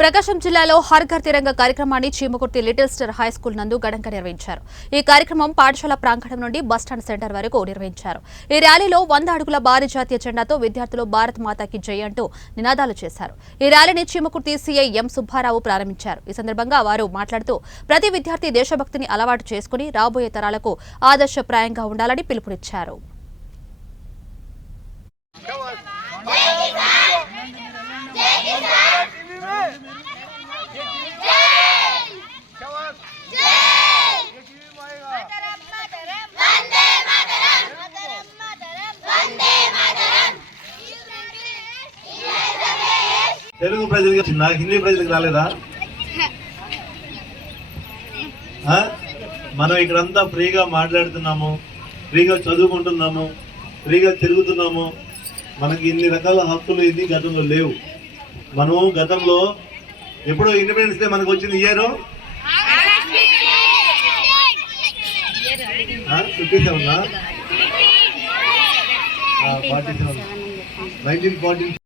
ప్రకాశం జిల్లాలో హర్ ఘర్ తిరంగా కార్యక్రమాన్ని Chimakurthi little star high school నందు ఘనంగా నిర్వహించారు. ఈ కార్యక్రమం పాఠశాల ప్రాంగణం నుండి బస్టాండ్ సెంటర్ వరకు నిర్వహించారు. ఈ ర్యాలీలో 100 అడుగుల భారీ జాతీయ జెండాతో విద్యార్థులు భారత్ మాతాకి జై అంటూ నినాదాలు చేశారు. ఈ ర్యాలీని చీమకుర్తి సీఐ ఎం సుబ్బారావు ప్రారంభించారు. ఈ సందర్భంగా వారు మాట్లాడుతూ ప్రతి విద్యార్థి దేశభక్తిని అలవాటు చేసుకుని రాబోయే తరాలకు ఆదర్శప్రాయంగా ఉండాలని పిలుపునిచ్చారు. తెలుగు ప్రజలకి వచ్చిందా? హిందీ ప్రజలకు రాలేదా? మనం ఇక్కడంతా ఫ్రీగా మాట్లాడుతున్నాము, ఫ్రీగా చదువుకుంటున్నాము, ఫ్రీగా తిరుగుతున్నాము. మనకి ఇన్ని రకాల హక్కులు ఇది గతంలో లేవు. మనం గతంలో ఎప్పుడో ఇండిపెండెన్స్ డే మనకు వచ్చింది ఇయర్ 57 1914